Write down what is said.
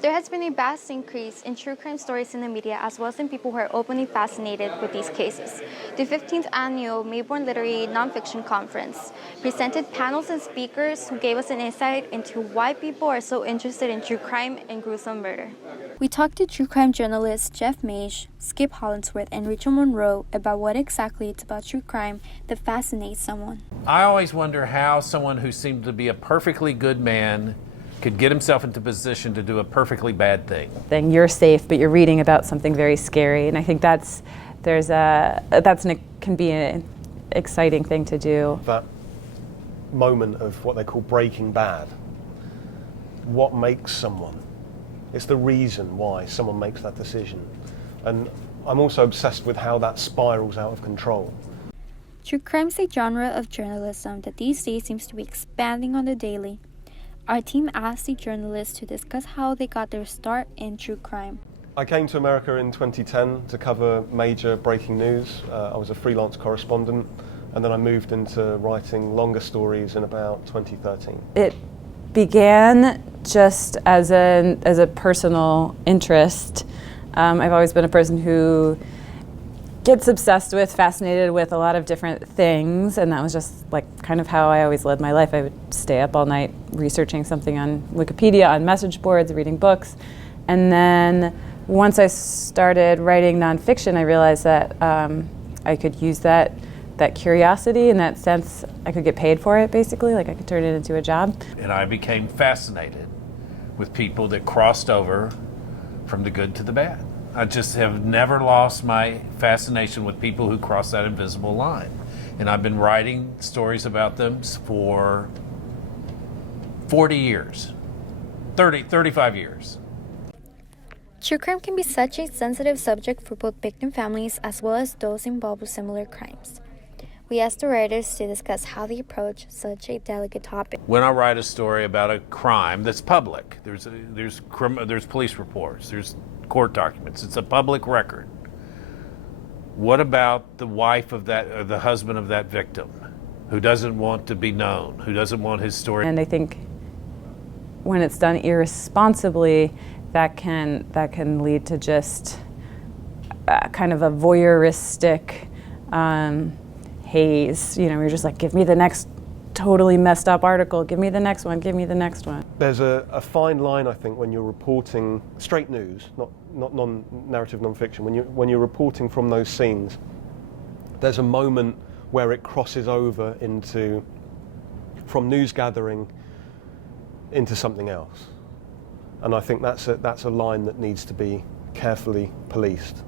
There has been a vast increase in true crime stories in the media as well as in people who are openly fascinated with these cases. The 15th annual Mayborn Literary Nonfiction Conference presented panels and speakers who gave us an insight into why people are so interested in true crime and gruesome murder. We talked to true crime journalists Jeff Mage, Skip Hollandsworth, and Rachel Monroe about what exactly it's about true crime that fascinates someone. I always wonder how someone who seemed to be a perfectly good man could get himself into position to do a perfectly bad thing. Then you're safe, but you're reading about something very scary, and I think can be an exciting thing to do. That moment of what they call breaking bad. What makes someone? It's the reason why someone makes that decision, and I'm also obsessed with how that spirals out of control. True crime is a genre of journalism that these days seems to be expanding on the daily. Our team asked the journalists to discuss how they got their start in true crime. I came to America in 2010 to cover major breaking news. I was a freelance correspondent, and then I moved into writing longer stories in about 2013. It began just as a personal interest. I've always been a person who gets obsessed with, fascinated with a lot of different things, and that was just like kind of how I always led my life. I would stay up all night researching something on Wikipedia, on message boards, reading books, and then once I started writing nonfiction, I realized that I could use that curiosity and that sense. I could get paid for it, basically, like I could turn it into a job. And I became fascinated with people that crossed over from the good to the bad. I just have never lost my fascination with people who cross that invisible line. And I've been writing stories about them for 40 years, 35 years. True crime can be such a sensitive subject for both victim families as well as those involved with similar crimes. We asked the writers to discuss how they approach such a delicate topic. When I write a story about a crime that's public, there's police reports, there's court documents, it's a public record. What about the wife of that, or the husband of that victim, who doesn't want to be known, who doesn't want his story? And I think when it's done irresponsibly, that can lead to just kind of a voyeuristic haze. You know, you're just like, give me the next totally messed up article, give me the next one, give me the next one. There's a fine line, I think, when you're reporting straight news, not narrative nonfiction. When you're reporting from those scenes, there's a moment where it crosses over from news gathering into something else, and I think that's a line that needs to be carefully policed.